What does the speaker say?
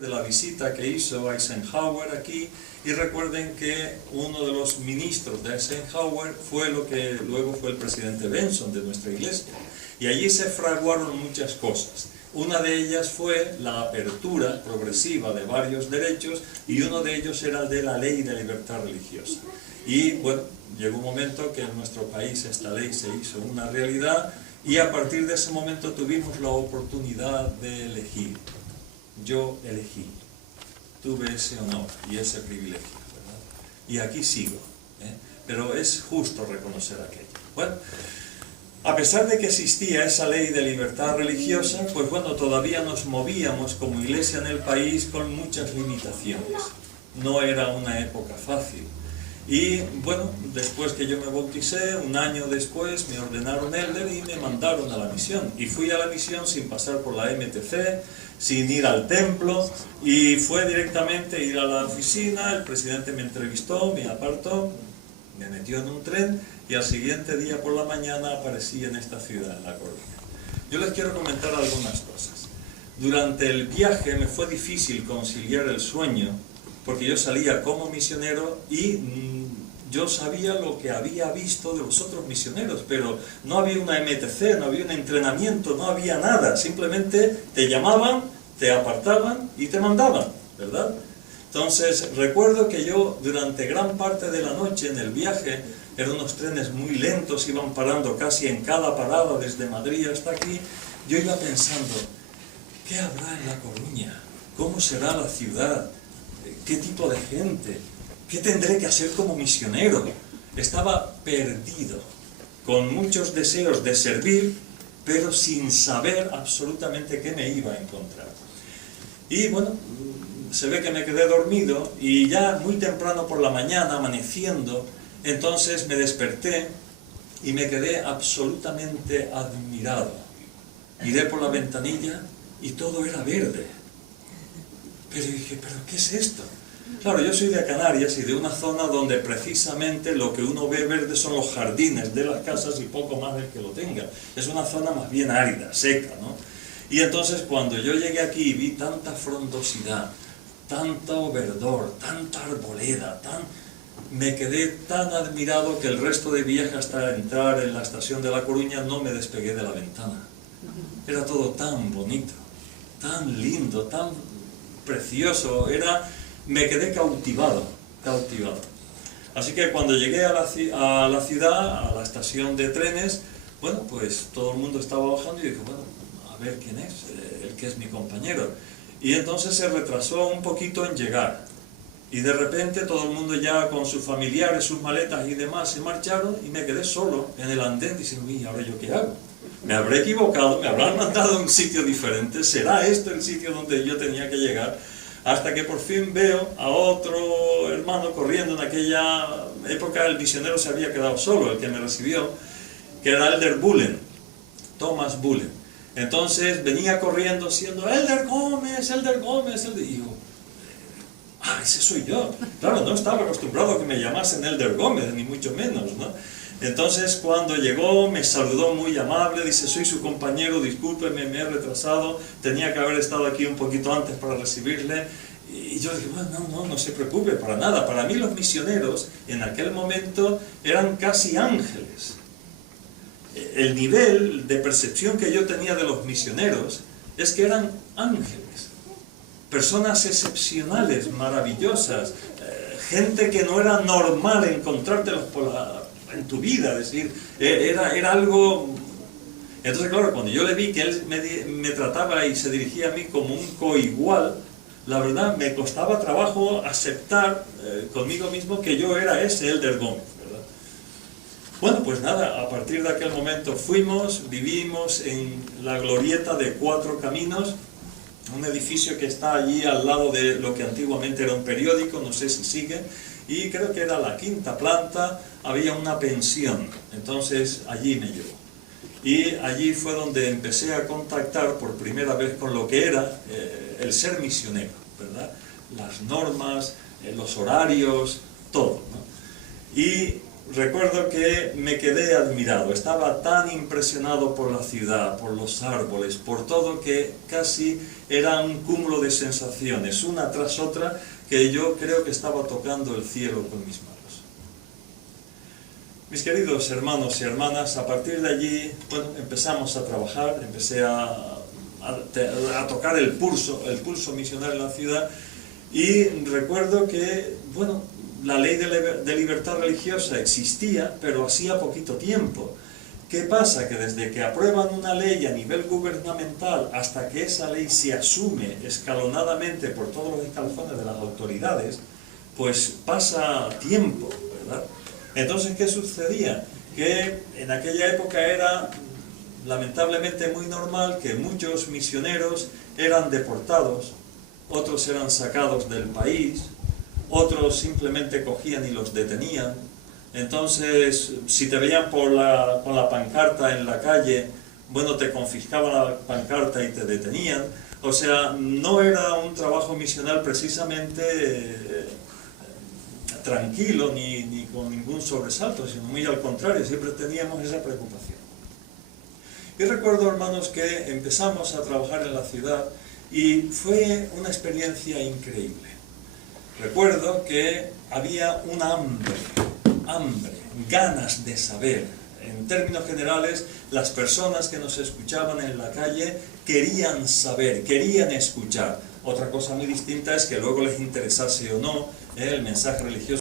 De la visita que hizo Eisenhower aquí, y recuerden que uno de los ministros de Eisenhower fue lo que luego fue el presidente Benson de nuestra iglesia, y allí se fraguaron muchas cosas. Una de ellas fue la apertura progresiva de varios derechos, y uno de ellos era el de la ley de libertad religiosa. Y bueno, llegó un momento que en nuestro país esta ley se hizo una realidad, y a partir de ese momento tuvimos la oportunidad de elegir. Yo elegí, tuve ese honor y ese privilegio, ¿verdad? Y aquí sigo, pero es justo reconocer aquello. Bueno, a pesar de que existía esa ley de libertad religiosa, pues bueno, todavía nos movíamos como iglesia en el país con muchas limitaciones. No era una época fácil. Y bueno, después que yo me bauticé, un año después me ordenaron elder y me mandaron a la misión. Y fui a la misión sin pasar por la MTC, sin ir al templo, y fue directamente ir a la oficina. El presidente me entrevistó, me apartó, me metió en un tren y al siguiente día por la mañana aparecí en esta ciudad, en La Coruña. Yo les quiero comentar algunas cosas. Durante el viaje me fue difícil conciliar el sueño, porque yo salía como misionero y yo sabía lo que había visto de los otros misioneros, pero no había una MTC, no había un entrenamiento, no había nada. Simplemente te llamaban, te apartaban y te mandaban, ¿verdad? Entonces, recuerdo que yo durante gran parte de la noche en el viaje, eran unos trenes muy lentos, iban parando casi en cada parada desde Madrid hasta aquí, yo iba pensando, ¿qué habrá en La Coruña? ¿Cómo será la ciudad? ¿Qué tipo de gente? ¿Qué tendré que hacer como misionero? Estaba perdido, con muchos deseos de servir, pero sin saber absolutamente qué me iba a encontrar. Y bueno, se ve que me quedé dormido y ya muy temprano por la mañana, amaneciendo, entonces me desperté y me quedé absolutamente admirado. Miré por la ventanilla y todo era verde. Pero dije, ¿pero qué es esto? Claro, yo soy de Canarias y de una zona donde precisamente lo que uno ve verde son los jardines de las casas y poco más del que lo tenga. Es una zona más bien árida, seca, ¿no? Y entonces cuando yo llegué aquí y vi tanta frondosidad, tanto verdor, tanta arboleda, me quedé tan admirado que el resto de viaje hasta entrar en la estación de La Coruña no me despegué de la ventana. Era todo tan bonito, tan lindo, tan precioso, me quedé cautivado. Así que cuando llegué a la ciudad, a la estación de trenes, bueno, pues todo el mundo estaba bajando y dije, bueno, a ver quién es, el que es mi compañero. Y entonces se retrasó un poquito en llegar. Y de repente todo el mundo ya con sus familiares, sus maletas y demás se marcharon y me quedé solo en el andén diciendo, ¿y ahora yo qué hago? ¿Me habré equivocado? ¿Me habrán mandado a un sitio diferente? ¿Será este el sitio donde yo tenía que llegar? Hasta que por fin veo a otro hermano corriendo. En aquella época el misionero se había quedado solo, el que me recibió, que era Elder Bullen, Thomas Bullen. Entonces venía corriendo siendo Elder Gómez, y digo, ese soy yo. Claro, no estaba acostumbrado a que me llamasen Elder Gómez, ni mucho menos, ¿no? Entonces cuando llegó me saludó muy amable, dice, soy su compañero, discúlpeme, me he retrasado, tenía que haber estado aquí un poquito antes para recibirle. Y yo dije, bueno, no se preocupe, para nada. Para mí los misioneros en aquel momento eran casi ángeles. El nivel de percepción que yo tenía de los misioneros es que eran ángeles. Personas excepcionales, maravillosas, gente que no era normal encontrártelos en tu vida, es decir, era algo. Entonces claro, cuando yo le vi que él me trataba y se dirigía a mí como un coigual, la verdad me costaba trabajo aceptar conmigo mismo que yo era ese Elder Gómez, ¿verdad? Bueno, pues nada, a partir de aquel momento vivimos en la glorieta de Cuatro Caminos, un edificio que está allí al lado de lo que antiguamente era un periódico, no sé si sigue, y creo que era la quinta planta, había una pensión, entonces allí me llevó. Y allí fue donde empecé a contactar por primera vez con lo que era el ser misionero, ¿verdad? Las normas, los horarios, todo, ¿no? Y recuerdo que me quedé admirado, estaba tan impresionado por la ciudad, por los árboles, por todo, que casi era un cúmulo de sensaciones, una tras otra, que yo creo que estaba tocando el cielo con mis manos. Mis queridos hermanos y hermanas, a partir de allí, bueno, empezamos a trabajar, empecé a tocar el pulso misionero en la ciudad, y recuerdo que, bueno, la ley de libertad religiosa existía, pero hacía poquito tiempo. ¿Qué pasa? Que desde que aprueban una ley a nivel gubernamental hasta que esa ley se asume escalonadamente por todos los escalafones de las autoridades, pues pasa tiempo, ¿verdad? Entonces, ¿qué sucedía? Que en aquella época era lamentablemente muy normal que muchos misioneros eran deportados, otros eran sacados del país, otros simplemente cogían y los detenían. Entonces, si te veían con la pancarta en la calle, bueno, te confiscaban la pancarta y te detenían. O sea, no era un trabajo misional precisamente tranquilo ni con ningún sobresalto, sino muy al contrario, siempre teníamos esa preocupación. Y recuerdo, hermanos, que empezamos a trabajar en la ciudad y fue una experiencia increíble. Recuerdo que había un hambre, ganas de saber. En términos generales, las personas que nos escuchaban en la calle querían saber, querían escuchar. Otra cosa muy distinta es que luego les interesase o no el mensaje religioso